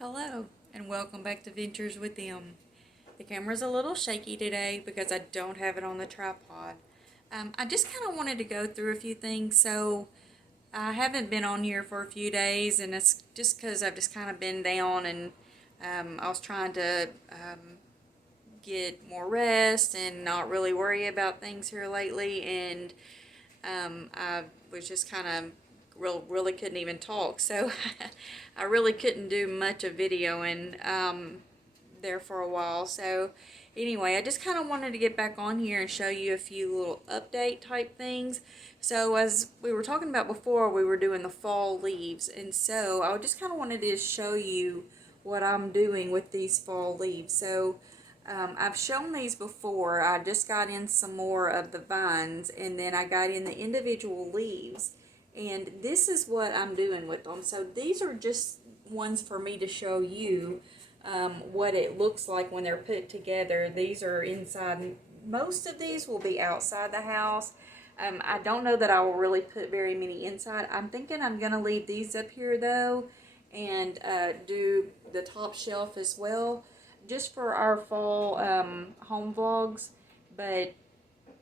Hello, and welcome back to Ventures with Them. The camera's a little shaky today because I don't have it on the tripod. I just kind of wanted to go through a few things, so I haven't been on here for a few days, and it's just because I've just kind of been down and I was trying to get more rest and not really worry about things here lately, and I was just kind of really couldn't even talk, so I really couldn't do much of videoing there for a while. So anyway, I just kind of wanted to get back on here and show you a few little update type things. So as we were talking about before, we were doing the fall leaves, and so I just kind of wanted to show you what I'm doing with these fall leaves. So I've shown these before. I just got in some more of the vines, and then I got in the individual leaves, and this is what I'm doing with them. So these are just ones for me to show you what it looks like when they're put together. These are inside. Most of these will be outside the house. I don't know that I will really put very many inside. I'm thinking I'm going to leave these up here though, and do the top shelf as well, just for our fall home vlogs, but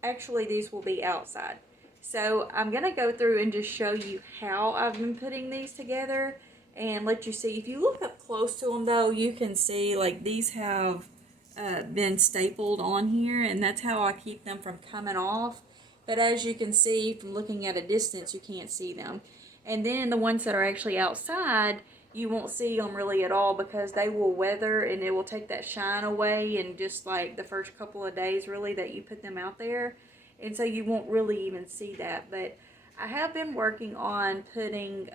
actually these will be outside. So I'm going to go through and just show you how I've been putting these together and let you see. If you look up close to them though, you can see like these have been stapled on here, and that's how I keep them from coming off. But as you can see from looking at a distance, you can't see them. And then the ones that are actually outside, you won't see them really at all because they will weather and it will take that shine away in just like the first couple of days really that you put them out there. And so you won't really even see that. But I have been working on putting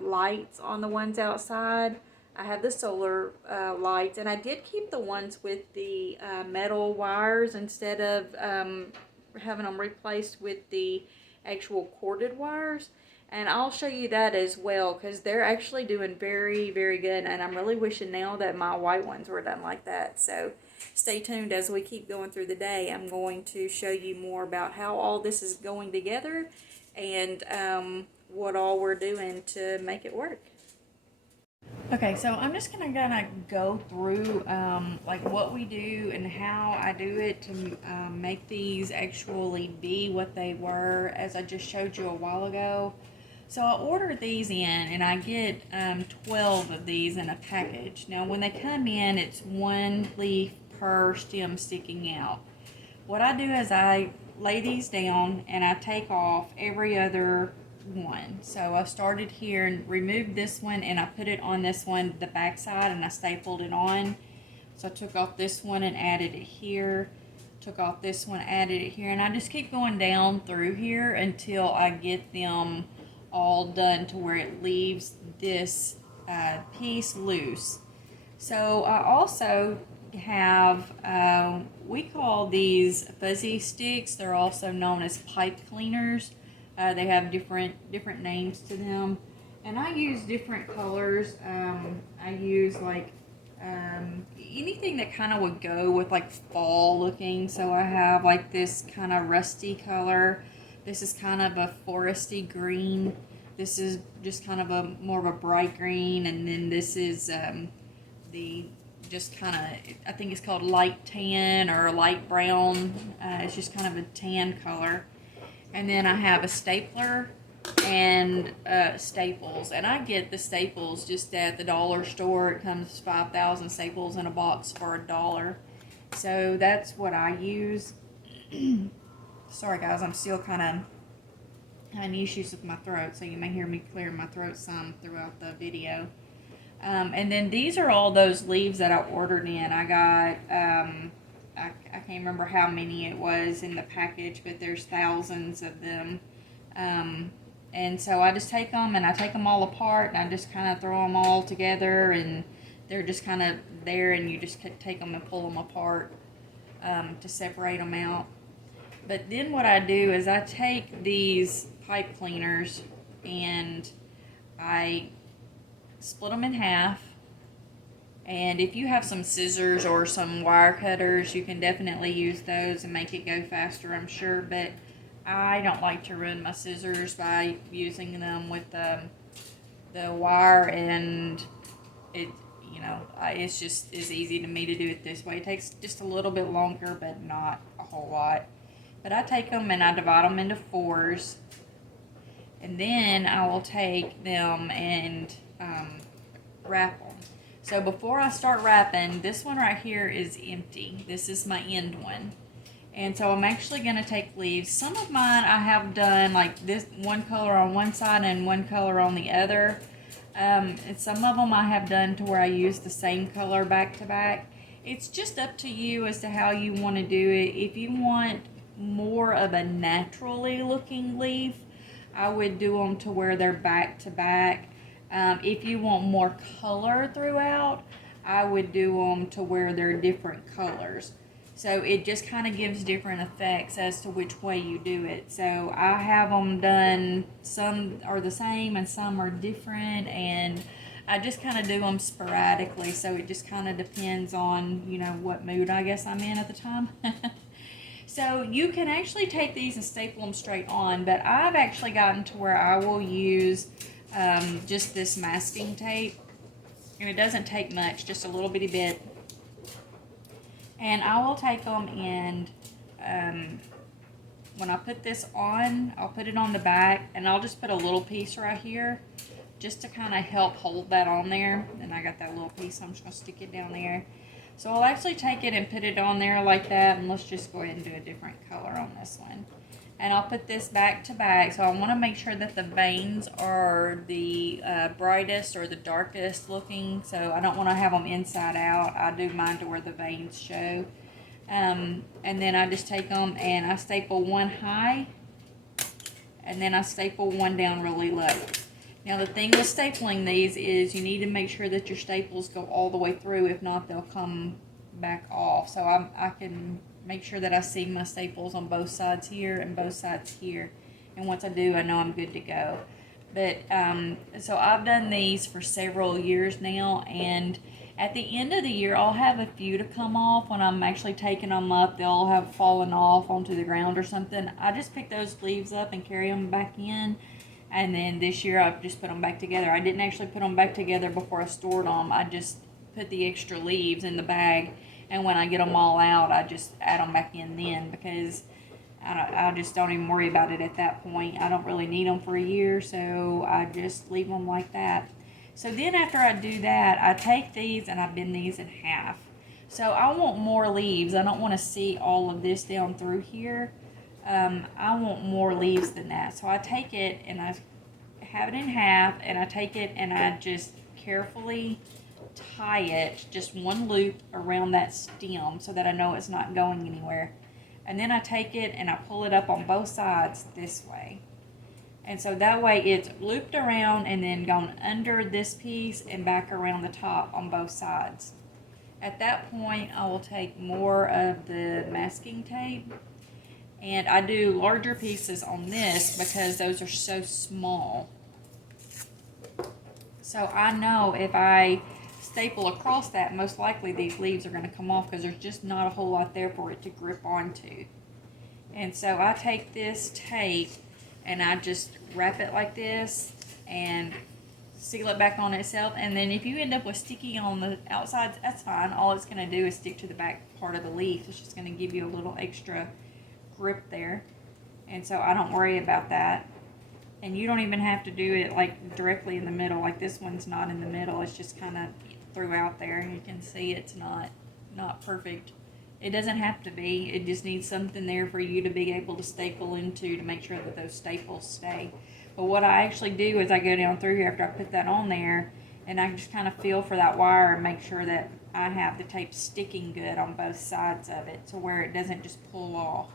lights on the ones outside. I have the solar lights, and I did keep the ones with the metal wires instead of having them replaced with the actual corded wires. And I'll show you that as well because they're actually doing very, very good. And I'm really wishing now that my white ones were done like that. So stay tuned as we keep going through the day. I'm going to show you more about how all this is going together and what all we're doing to make it work. Okay, so I'm just gonna go through like what we do and how I do it to make these actually be what they were, as I just showed you a while ago. So I ordered these in, and I get 12 of these in a package. Now when they come in, it's one leaf per stem sticking out. What I do is I lay these down and I take off every other one. So I started here and removed this one, and I put it on this one, the back side, and I stapled it on. So I took off this one and added it here, took off this one, added it here, and I just keep going down through here until I get them all done to where it leaves this piece loose. So I also have, we call these fuzzy sticks. They're also known as pipe cleaners. They have different names to them, and I use different colors. I use like anything that kind of would go with like fall looking. So I have like this kind of rusty color. This is kind of a foresty green. This is just kind of a more of a bright green, and then this is the just kind of, I think it's called light tan or light brown. It's just kind of a tan color. And then I have a stapler and staples, and I get the staples just at the dollar store. It comes 5,000 staples in a box for $1. So that's what I use. Sorry guys, I'm still kind of having issues with my throat, so you may hear me clear my throat some throughout the video. And then these are all those leaves that I ordered in. I got I can't remember how many it was in the package, but there's thousands of them. And so I just take them and I take them all apart, and I just kind of throw them all together, and they're just kind of there, and you just take them and pull them apart to separate them out. But then what I do is I take these pipe cleaners and I split them in half. And if you have some scissors or some wire cutters, you can definitely use those and make it go faster, I'm sure. But I don't like to ruin my scissors by using them with the wire, and it you know, it's just as easy to me to do it this way. It takes just a little bit longer, but not a whole lot. But I take them and I divide them into 4s. And then I will take them and wrap them. So before I start wrapping, this one right here is empty. This is my end one. And so I'm actually going to take leaves. Some of mine I have done like this, one color on one side and one color on the other. And some of them I have done to where I use the same color back to back. It's just up to you as to how you want to do it. If you want more of a naturally looking leaf, I would do them to where they're back to back. If you want more color throughout, I would do them to where they're different colors. So it just kind of gives different effects as to which way you do it. So I have them done, some are the same and some are different, and I just kind of do them sporadically. So it just kind of depends on, you know, what mood I guess I'm in at the time. So you can actually take these and staple them straight on, but I've actually gotten to where I will use just this masking tape, and it doesn't take much, just a little bitty bit. And I will take them and when I put this on, I'll put it on the back, and I'll just put a little piece right here just to kind of help hold that on there. And I got that little piece, I'm just going to stick it down there. So I'll actually take it and put it on there like that, and let's just go ahead and do a different color on this one. And I'll put this back to back, so I want to make sure that the veins are the brightest or the darkest looking, so I don't want to have them inside out. I do mine to where the veins show. And then I just take them and I staple one high, and then I staple one down really low. Now the thing with stapling these is you need to make sure that your staples go all the way through. If not, they'll come back off. So I can make sure that I see my staples on both sides here and both sides here. And once I do, I know I'm good to go. But so I've done these for several years now, and at the end of the year, I'll have a few to come off. When I'm actually taking them up, they'll have fallen off onto the ground or something. I just pick those leaves up and carry them back in. And then this year I've just put them back together. I didn't actually put them back together before I stored them. I just put the extra leaves in the bag, and when I get them all out, I just add them back in then, because I just don't even worry about it at that point. I don't really need them for a year, so I just leave them like that. So then after I do that, I take these and I bend these in half. So I want more leaves. I don't want to see all of this down through here. I want more leaves than that. So I take it and I have it in half, and I take it and I just carefully tie it, just one loop around that stem so that I know it's not going anywhere. And then I take it and I pull it up on both sides this way. And so that way it's looped around and then gone under this piece and back around the top on both sides. At that point, I will take more of the masking tape, and I do larger pieces on this because those are so small. So I know if I staple across that, most likely these leaves are going to come off because there's just not a whole lot there for it to grip onto. And so I take this tape and I just wrap it like this and seal it back on itself. And then if you end up with sticky on the outsides, that's fine. All it's going to do is stick to the back part of the leaf. It's just going to give you a little extra grip there. And so I don't worry about that. And you don't even have to do it like directly in the middle. Like this one's not in the middle. It's just kind of throughout there. You can see it's not perfect. It doesn't have to be. It just needs something there for you to be able to staple into to make sure that those staples stay. But what I actually do is I go down through here after I put that on there, and I just kind of feel for that wire and make sure that I have the tape sticking good on both sides of it to where it doesn't just pull off.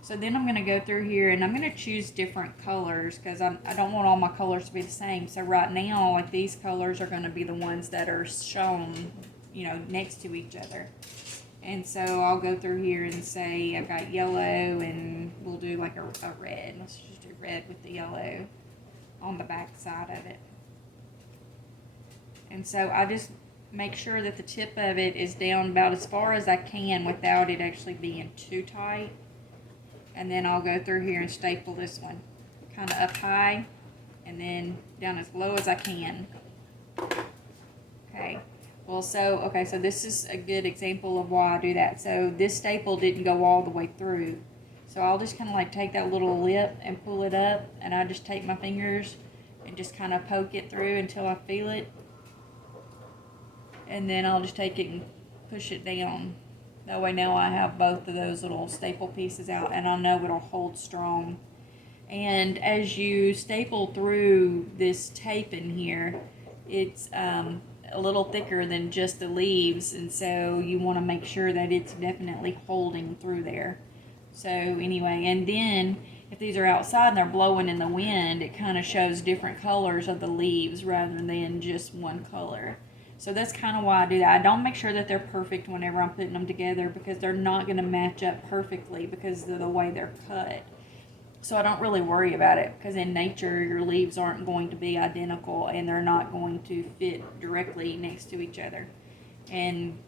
So then I'm going to go through here and I'm going to choose different colors because I don't want all my colors to be the same. So right now, like these colors are going to be the ones that are shown, you know, next to each other. And so I'll go through here and say I've got yellow, and we'll do like a red. Let's just do red with the yellow on the back side of it. And so I just make sure that the tip of it is down about as far as I can without it actually being too tight. And then I'll go through here and staple this one kind of up high and then down as low as I can. Okay. Well, okay, so this is a good example of why I do that. So this staple didn't go all the way through. So I'll just kind of like take that little lip and pull it up, and I just take my fingers and just kind of poke it through until I feel it. And then I'll just take it and push it down. That way now I have both of those little staple pieces out, and I know it'll hold strong. And as you staple through this tape in here, it's a little thicker than just the leaves, and so you want to make sure that it's definitely holding through there. So anyway, and then if these are outside and they're blowing in the wind, it kind of shows different colors of the leaves rather than just one color. So that's kind of why I do that. I don't make sure that they're perfect whenever I'm putting them together, because they're not going to match up perfectly because of the way they're cut. So I don't really worry about it, because in nature your leaves aren't going to be identical and they're not going to fit directly next to each other. And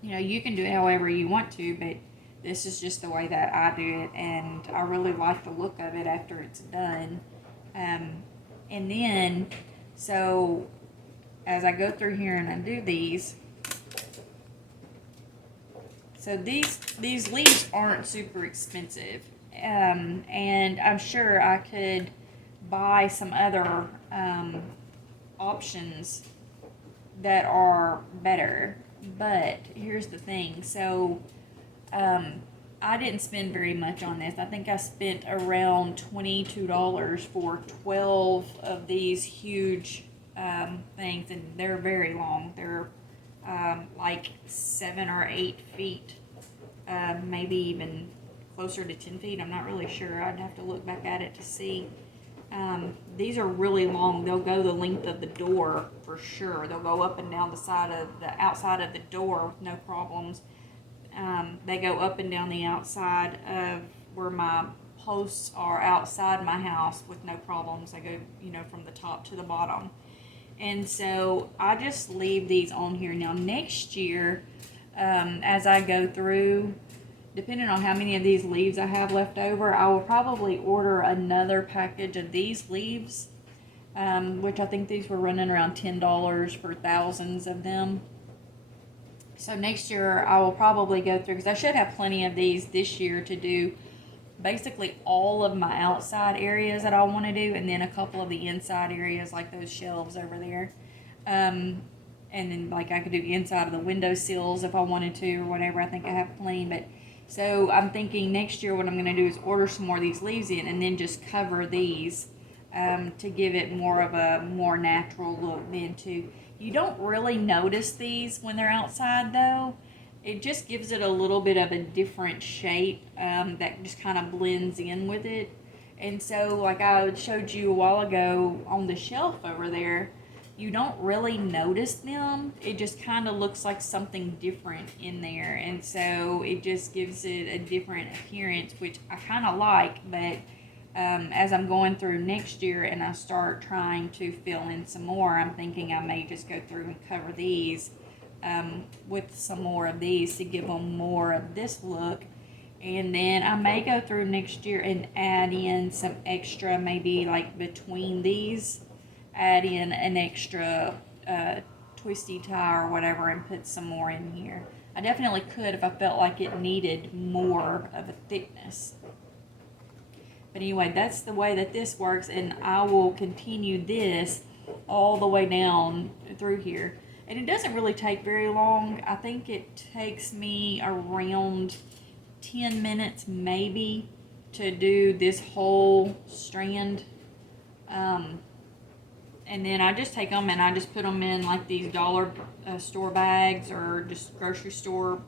you know, you can do it however you want to, but this is just the way that I do it, and I really like the look of it after it's done. And then, so as I go through here and I do these, so these leaves aren't super expensive, and I'm sure I could buy some other options that are better. But here's the thing, so I didn't spend very much on this. I think I spent around $22 for 12 of these huge things, and they're very long. They're like 7 or 8 feet, maybe even closer to 10 feet. I'm not really sure. I'd have to look back at it to see. These are really long. They'll go the length of the door for sure. They'll go up and down the outside of the door with no problems. They go up and down the outside of where my posts are outside my house with no problems. They go, you know, from the top to the bottom. And so I just leave these on here. Now next year, as I go through, depending on how many of these leaves I have left over, I will probably order another package of these leaves, which I think these were running around $10 for thousands of them. So next year I will probably go through, because I should have plenty of these this year to do basically all of my outside areas that I want to do, and then a couple of the inside areas like those shelves over there. And then like I could do the inside of the window sills if I wanted to or whatever. I think I have plenty. But so I'm thinking next year what I'm going to do is order some more of these leaves in, and then just cover these to give it more of a more natural look then too. You don't really notice these when they're outside though. It just gives it a little bit of a different shape that just kind of blends in with it. And so like I showed you a while ago on the shelf over there, you don't really notice them. It just kind of looks like something different in there. And so it just gives it a different appearance, which I kind of like. But as I'm going through next year and I start trying to fill in some more, I'm thinking I may just go through and cover these with some more of these to give them more of this look. And then I may go through next year and add in some extra, maybe like between these, add in an extra twisty tie or whatever and put some more in here. I definitely could if I felt like it needed more of a thickness. But anyway, that's the way that this works, and I will continue this all the way down through here. And it doesn't really take very long. I think it takes me around 10 minutes maybe to do this whole strand. And then I just take them and I just put them in like these dollar store bags or just grocery store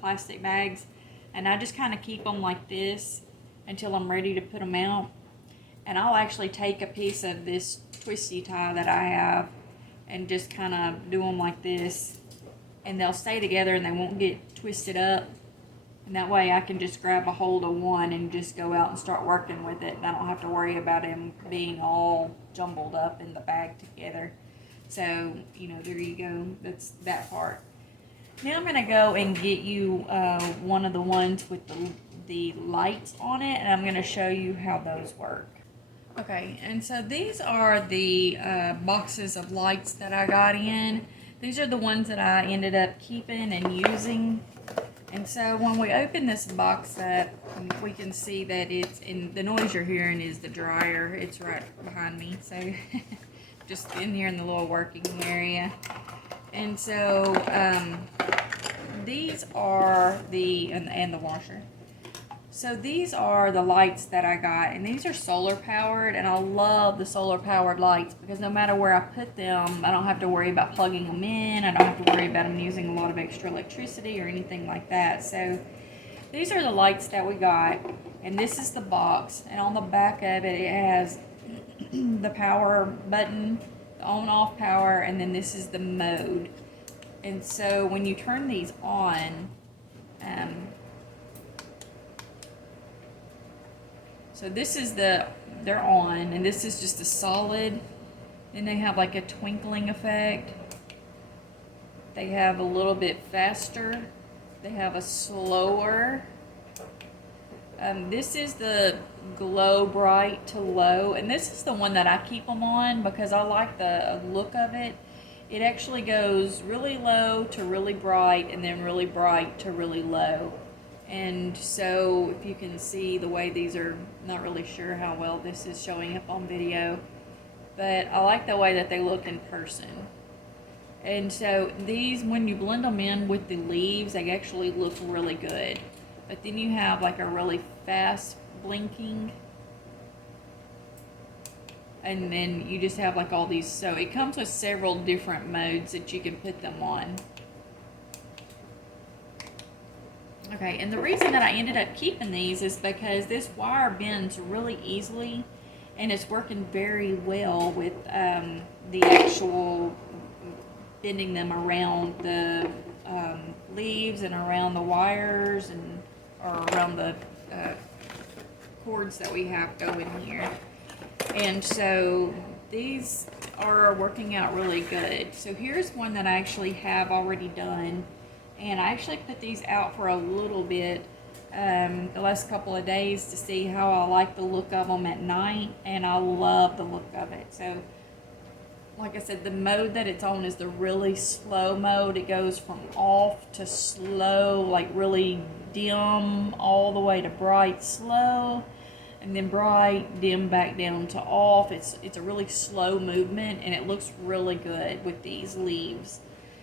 plastic bags. And I just kind of keep them like this until I'm ready to put them out. And I'll actually take a piece of this twisty tie that I have and just kind of do them like this, and they'll stay together and they won't get twisted up. And that way I can just grab a hold of one and just go out and start working with it, and I don't have to worry about them being all jumbled up in the bag together. So, you know, there you go. That's that part. Now I'm going to go and get you one of the ones with the lights on it, and I'm going to show you how those work. Okay, and so these are the boxes of lights that I got in. These are the ones that I ended up keeping and using. And so when we open this box up, we can see that it's in the noise you're hearing is the dryer. It's right behind me. So just in here in the little working area. And so these are and the washer. So these are the lights that I got, and these are solar powered, and I love the solar powered lights because no matter where I put them, I don't have to worry about plugging them in. I don't have to worry about them using a lot of extra electricity or anything like that. So these are the lights that we got, and this is the box, and on the back of it, it has the power button, the on-off power, and then this is the mode. And so when you turn these on, so this is they're on, and this is just a solid. Then they have like a twinkling effect. They have a little bit faster. They have a slower. This is the glow bright to low, and this is the one that I keep them on because I like the look of it. It actually goes really low to really bright, and then really bright to really low. And so if you can see the way these are, not really sure how well this is showing up on video, but I like the way that they look in person. And so these, when you blend them in with the leaves, they actually look really good. But then you have like a really fast blinking, and then you just have like all these. So it comes with several different modes that you can put them on. Okay, and the reason that I ended up keeping these is because this wire bends really easily, and it's working very well with the actual bending them around the leaves and around the wires and or around the cords that we have going here. And so these are working out really good. So here's one that I actually have already done. And I actually put these out for a little bit the last couple of days to see how I like the look of them at night, and I love the look of it. So like I said, the mode that it's on is the really slow mode. It goes from off to slow, like really dim, all the way to bright, slow, and then bright, dim, back down to off. It's a really slow movement, and it looks really good with these leaves.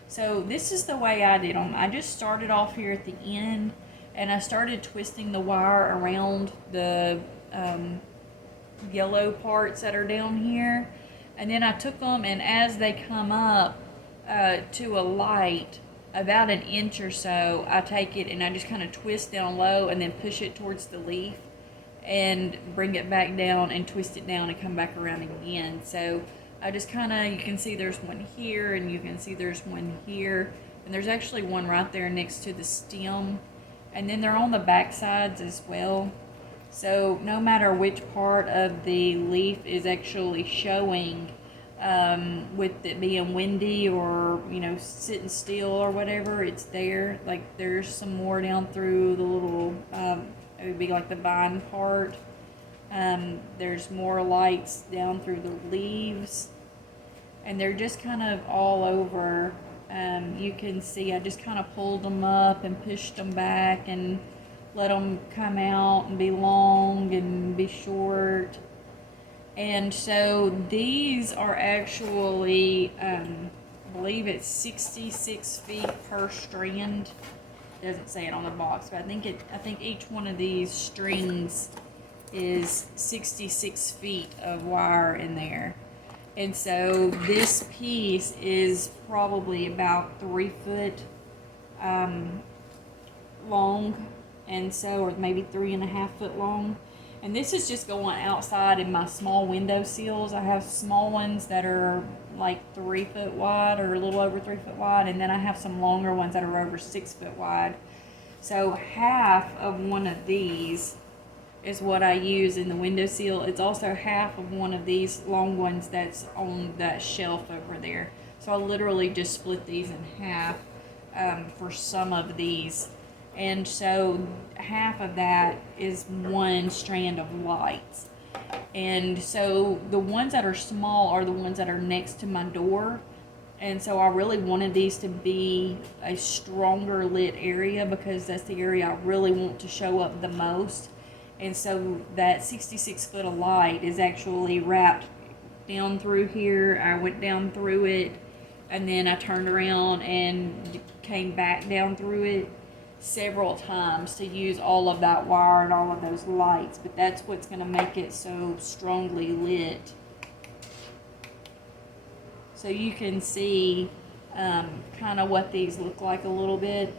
So this is the way I did them. I just started off here at the end, and I started twisting the wire around the yellow parts that are down here. And then I took them, and as they come up to a light, about an inch or so, I take it and I just kind of twist down low and then push it towards the leaf and bring it back down and twist it down and come back around again. So I just kind of, you can see there's one here, and you can see there's one here, and there's actually one right there next to the stem, and then they're on the back sides as well. So no matter which part of the leaf is actually showing, with it being windy or, you know, sitting still or whatever, it's there. Like there's some more down through the little, it would be like the vine part. There's more lights down through the leaves, and they're just kind of all over. You can see I just kind of pulled them up and pushed them back and let them come out and be long and be short. And so these are actually, I believe it's 66 feet per strand. It doesn't say it on the box, but I think each one of these strings is 66 feet of wire in there. And so this piece is probably about 3 foot long, and so, or maybe 3.5 foot long. And this is just going outside in my small window sills. I have small ones that are like 3 foot wide or a little over 3 foot wide, and then I have some longer ones that are over 6 foot wide. So half of one of these is what I use in the windowsill. It's also half of one of these long ones that's on that shelf over there. So I literally just split these in half for some of these. And so half of that is one strand of lights. And so the ones that are small are the ones that are next to my door. And so I really wanted these to be a stronger lit area because that's the area I really want to show up the most. And so that 66 foot of light is actually wrapped down through here. I went down through it, and then I turned around and came back down through it several times to use all of that wire and all of those lights. But that's what's going to make it so strongly lit. So you can see kind of what these look like a little bit.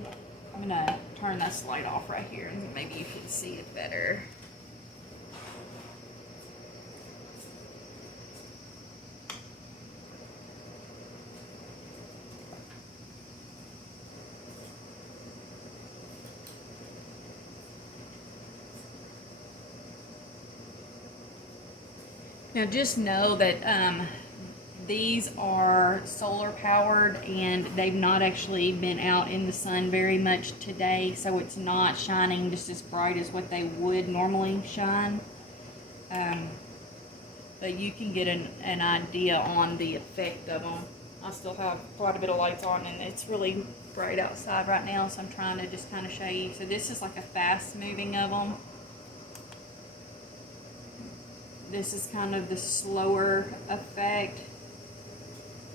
I'm going to turn this light off right here and maybe you can see it better. Now just know that these are solar powered and they've not actually been out in the sun very much today, so it's not shining just as bright as what they would normally shine. But you can get an idea on the effect of them. I still have quite a bit of lights on and it's really bright outside right now, so I'm trying to just kind of show you. So this is like a fast moving of them. This is kind of the slower effect.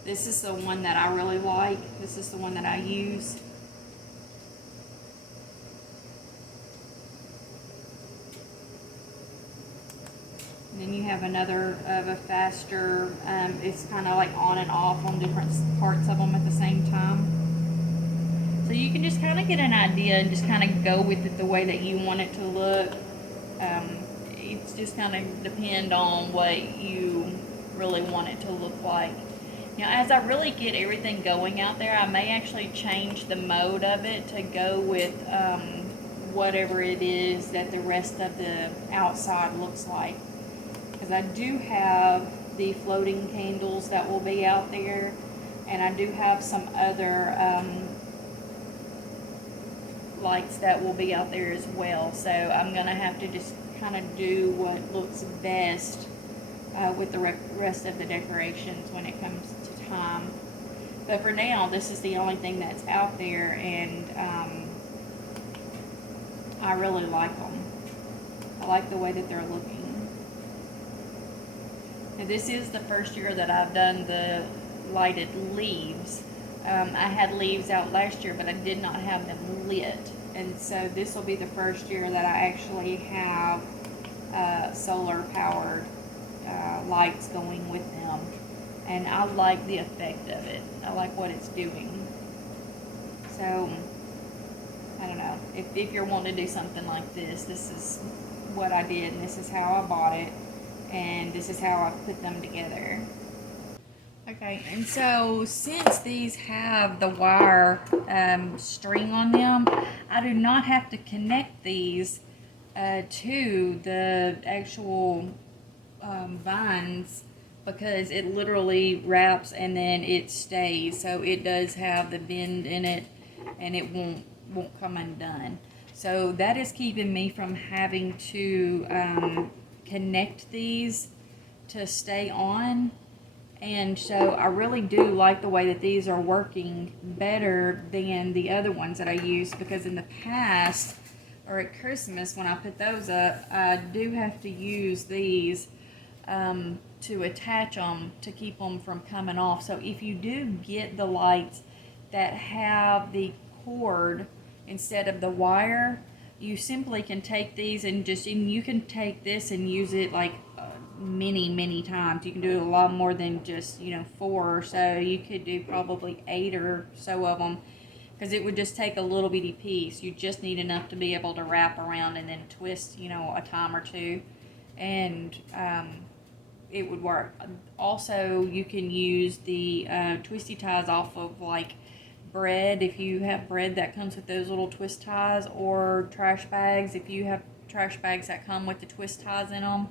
This is the one that I really like. This is the one that I use. And then you have another of a faster, it's kind of like on and off on different parts of them at the same time. So you can just kind of get an idea and just kind of go with it the way that you want it to look. It's just kind of depend on what you really want it to look like. Now, as I really get everything going out there, I may actually change the mode of it to go with whatever it is that the rest of the outside looks like. Because I do have the floating candles that will be out there, and I do have some other lights that will be out there as well. So I'm going to have to just kind of do what looks best with the rest of the decorations when it comes to time. But for now, this is the only thing that's out there, and I really like them. I like the way that they're looking. Now, this is the first year that I've done the lighted leaves. I had leaves out last year, but I did not have them lit. And so this will be the first year that I actually have solar powered lights going with them. And I like the effect of it. I like what it's doing. So, I don't know. If you're wanting to do something like this, this is what I did, and this is how I bought it, and this is how I put them together. Okay, and so since these have the wire string on them, I do not have to connect these to the actual vines, because it literally wraps and then it stays. So it does have the bend in it, and it won't come undone. So that is keeping me from having to connect these to stay on. And so I really do like the way that these are working better than the other ones that I used, because in the past, or at Christmas when I put those up, I do have to use these to attach them to keep them from coming off. So if you do get the lights that have the cord instead of the wire, you simply can take these and you can take this and use it like many times. You can do a lot more than just 4 or so. You could do probably 8 or so of them, because it would just take a little bitty piece. You just need enough to be able to wrap around and then twist a time or two, and it would work. Also, you can use the twisty ties off of like bread, if you have bread that comes with those little twist ties, or trash bags if you have trash bags that come with the twist ties in them.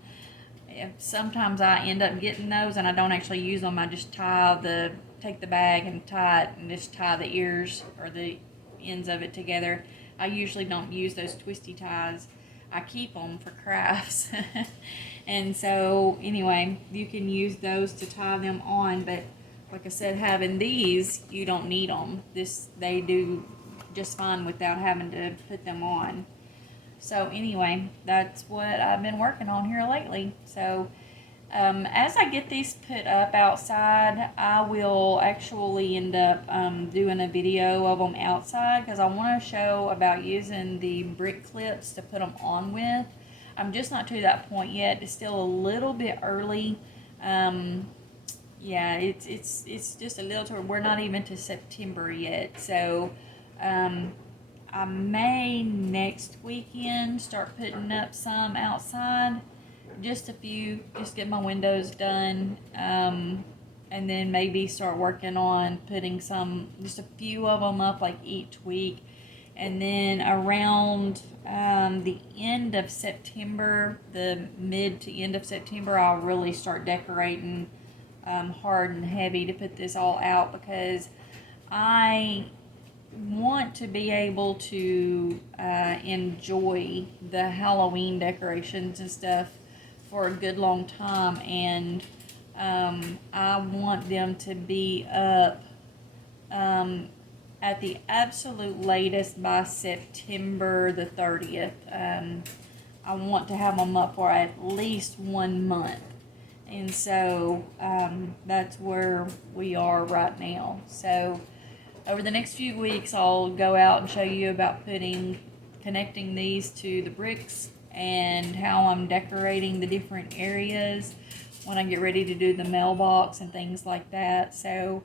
Sometimes I end up getting those and I don't actually use them. I just take the bag and tie it, and just tie the ears or the ends of it together. I usually don't use those twisty ties. I keep them for crafts. And so anyway, you can use those to tie them on, but like I said, having these, you don't need them. They do just fine without having to put them on. So anyway, that's what I've been working on here lately. So as I get these put up outside, I will actually end up doing a video of them outside, because I want to show about using the brick clips to put them on with. I'm just not to that point yet. It's still a little bit early. Yeah, it's just a little too. We're not even to September yet, so I may next weekend start putting up some outside. Just a few, just get my windows done, and then maybe start working on putting just a few of them up like each week. And then around the end of September, the mid to end of September, I'll really start decorating hard and heavy to put this all out, because I want to be able to enjoy the Halloween decorations and stuff for a good long time, and I want them to be up at the absolute latest by September the 30th. I want to have them up for at least 1 month. And so that's where we are right now. So over the next few weeks, I'll go out and show you about connecting these to the bricks and how I'm decorating the different areas when I get ready to do the mailbox and things like that. So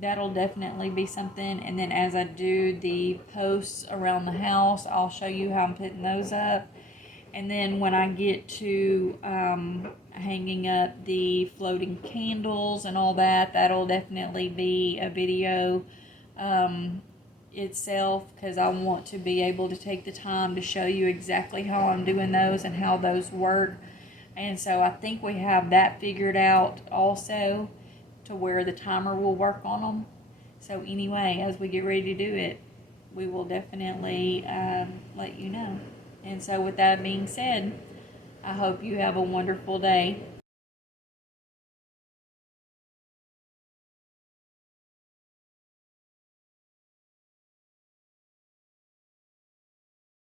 that'll definitely be something. And then as I do the posts around the house, I'll show you how I'm putting those up. And then when I get to hanging up the floating candles and all that, that'll definitely be a video itself, because I want to be able to take the time to show you exactly how I'm doing those and how those work. And so I think we have that figured out also, to where the timer will work on them. So anyway, as we get ready to do it, we will definitely let you know. And so with that being said, I hope you have a wonderful day.